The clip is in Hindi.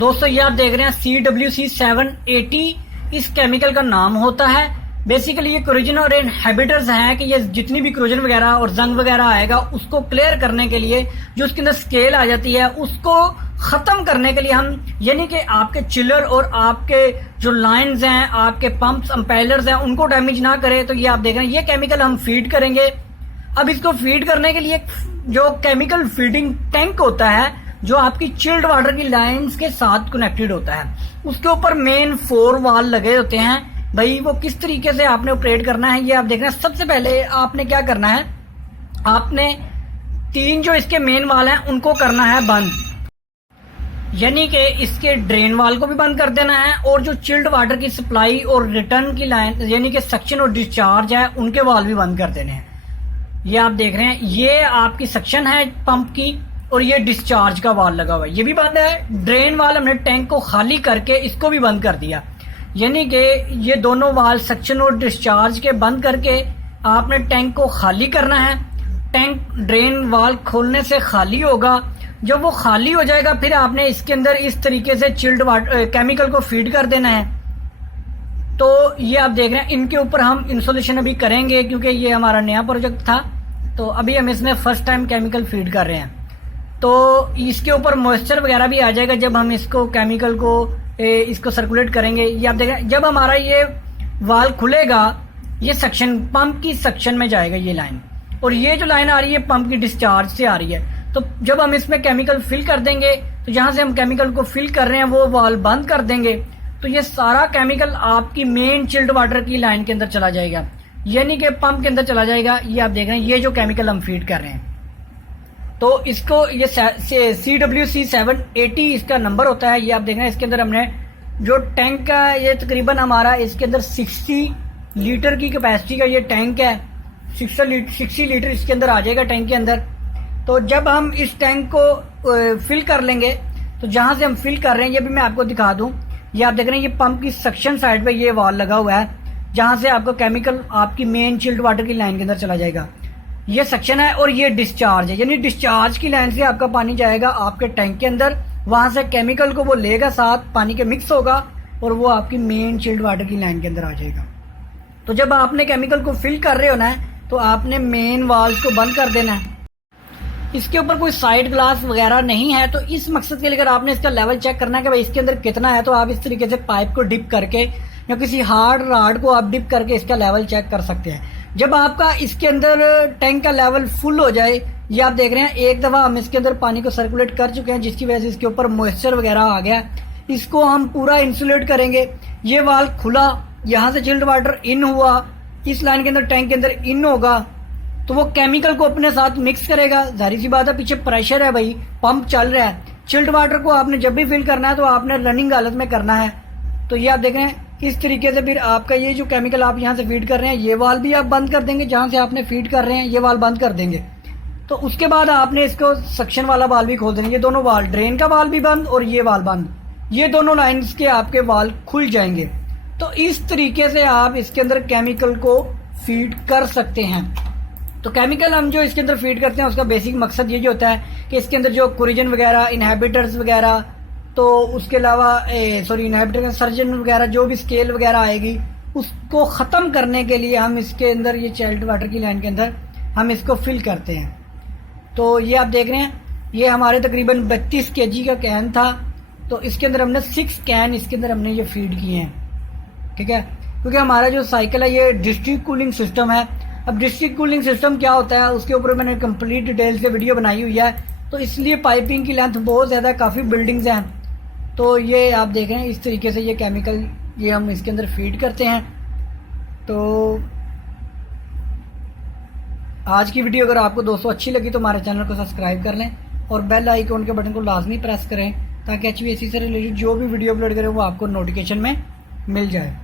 दोस्तों ये आप देख रहे हैं CWC780 इस केमिकल का नाम होता है। बेसिकली ये कोरोजन और इनहिबिटर्स हैं कि ये जितनी भी कोरोजन वगैरह और जंग वगैरह आएगा उसको क्लियर करने के लिए जो उसके अंदर स्केल आ जाती है उसको खत्म करने के लिए हम यानी कि आपके चिलर और आपके जो लाइंस हैं, आपके पंप्स अंपेलर्स हैं, उनको डैमेज ना करे। तो ये आप देख रहे हैं ये केमिकल हम फीड करेंगे। अब इसको फीड करने के लिए जो केमिकल फीडिंग टैंक होता है जो आपकी चिल्ड वाटर की लाइंस के साथ कनेक्टेड होता है, उसके ऊपर मेन 4 वाल लगे होते हैं। भाई वो किस तरीके से आपने ऑपरेट करना है ये आप देख रहे हैं। सबसे पहले आपने क्या करना है, आपने 3 जो इसके मेन वाल हैं उनको करना है बंद, यानी कि इसके ड्रेन वाल को भी बंद कर देना है और जो चिल्ड वाटर की सप्लाई और रिटर्न की लाइन यानी कि सक्शन और डिस्चार्ज है उनके वाल भी बंद कर देने हैं। ये आप देख रहे हैं ये आपकी सक्शन है पंप की और ये डिस्चार्ज का वाल लगा हुआ है, ये भी बंद है। ड्रेन वाल हमने टैंक को खाली करके इसको भी बंद कर दिया, यानी कि ये दोनों वाल सक्शन और डिस्चार्ज के बंद करके आपने टैंक को खाली करना है। टैंक ड्रेन वाल खोलने से खाली होगा, जब वो खाली हो जाएगा फिर आपने इसके अंदर इस तरीके से चिल्ड वाटर केमिकल को फीड कर देना है। तो ये आप देख रहे हैं इनके ऊपर हम इंसुलेशन अभी करेंगे क्योंकि ये हमारा नया प्रोजेक्ट था, तो अभी हम इसमें फर्स्ट टाइम केमिकल फीड कर रहे हैं। तो इसके ऊपर मॉइस्चर वगैरह भी आ जाएगा जब हम इसको केमिकल को इसको सर्कुलेट करेंगे। ये आप देख रहे हैं जब हमारा ये वाल खुलेगा ये सक्शन पंप की सक्शन में जाएगा ये लाइन, और ये जो लाइन आ रही है पंप की डिस्चार्ज से आ रही है। तो जब हम इसमें केमिकल फिल कर देंगे तो जहां से हम केमिकल को फिल कर रहे हैं वो वाल बंद कर देंगे, तो ये सारा केमिकल आपकी मेन चिल्ड वाटर की लाइन के अंदर चला जाएगा, यानी कि पंप के अंदर चला जाएगा। ये आप देख रहे हैं ये जो केमिकल हम फीड कर रहे हैं, तो इसको ये CWC780 इसका नंबर होता है। ये आप देख रहे हैं इसके अंदर हमने जो टैंक का ये तकरीबन हमारा इसके अंदर 60 लीटर की कैपेसिटी का ये टैंक है। 60 लीटर इसके अंदर आ जाएगा टैंक के अंदर। तो जब हम इस टैंक को फिल कर लेंगे तो जहां से हम फिल कर रहे हैं ये भी मैं आपको दिखा दूं। ये आप देख रहे हैं ये पंप की सक्शन साइड पे ये वाल लगा हुआ है जहां से आपका केमिकल आपकी मेन चिल्ड वाटर की लाइन के अंदर चला जाएगा। ये सक्शन है और ये डिस्चार्ज है, यानी डिस्चार्ज की लाइन से आपका पानी जाएगा आपके टैंक के अंदर, वहां से केमिकल को वो लेगा साथ पानी के मिक्स होगा और वो आपकी मेन चिल्ड वाटर की लाइन के अंदर आ जाएगा। तो जब आपने केमिकल को फिल कर रहे हो ना तो आपने मेन वाल्व को बंद कर देना है। इसके ऊपर कोई साइड ग्लास वगैरह नहीं है, तो इस मकसद के लिए अगर आपने इसका लेवल चेक करना है कि भाई इसके अंदर कितना है तो आप इस तरीके से पाइप को डिप करके या किसी हार्ड रॉड को आप डिप करके इसका लेवल चेक कर सकते हैं। जब आपका इसके अंदर टैंक का लेवल फुल हो जाए, ये आप देख रहे हैं एक दफा हम इसके अंदर पानी को सर्कुलेट कर चुके हैं जिसकी वजह से इसके ऊपर मॉइस्चर वगैरह आ गया, इसको हम पूरा इंसुलेट करेंगे। ये वाल खुला, यहाँ से चिल्ड वाटर इन हुआ, इस लाइन के अंदर टैंक के अंदर इन होगा तो वो केमिकल को अपने साथ मिक्स करेगा। जाहिर सी बात है पीछे प्रेशर है, भाई पंप चल रहा है। चिल्ड वाटर को आपने जब भी फिल करना है तो आपने रनिंग हालत में करना है। तो ये आप देख रहे हैं इस तरीके से फिर आपका ये जो केमिकल आप यहाँ से फीड कर रहे हैं ये वाल भी आप बंद कर देंगे, जहां से आपने फीड कर रहे हैं ये वाल बंद कर देंगे। तो उसके बाद आपने इसको सक्शन वाला वाल भी खोल देंगे, ये दोनों वाल ड्रेन का वाल भी बंद और ये वाल बंद, ये दोनों लाइन्स के आपके वाल खुल जाएंगे। तो इस तरीके से आप इसके अंदर केमिकल को फीड कर सकते हैं। तो केमिकल हम जो इसके अंदर फीड करते हैं उसका बेसिक मकसद ये जो होता है कि इसके अंदर जो कोरोजन वगैरह इनहिबिटर्स वगैरह, तो उसके अलावा इनहिबिटर सर्जन वगैरह जो भी स्केल वगैरह आएगी उसको ख़त्म करने के लिए हम इसके अंदर ये चिल्ड वाटर की लाइन के अंदर हम इसको फिल करते हैं। तो ये आप देख रहे हैं ये हमारे तकरीबन 32 kg का कैन था, तो इसके अंदर हमने 6 कैन इसके अंदर हमने ये फीड किए हैं, ठीक है। क्योंकि हमारा जो साइकिल है ये डिस्ट्रिक्ट कूलिंग सिस्टम है। अब डिस्ट्रिक्ट कूलिंग सिस्टम क्या होता है उसके ऊपर मैंने कंप्लीट डिटेल से वीडियो बनाई हुई है, तो इसलिए पाइपिंग की लेंथ बहुत ज़्यादा, काफ़ी बिल्डिंग्स हैं। तो ये आप देख रहे हैं इस तरीके से ये केमिकल ये हम इसके अंदर फीड करते हैं। तो आज की वीडियो अगर आपको दोस्तों अच्छी लगी तो हमारे चैनल को सब्सक्राइब कर लें और बेल आइकॉन के बटन को लाजमी प्रेस करें ताकि HVAC से रिलेटेड जो भी वीडियो अपलोड करें वो आपको नोटिफिकेशन में मिल जाए।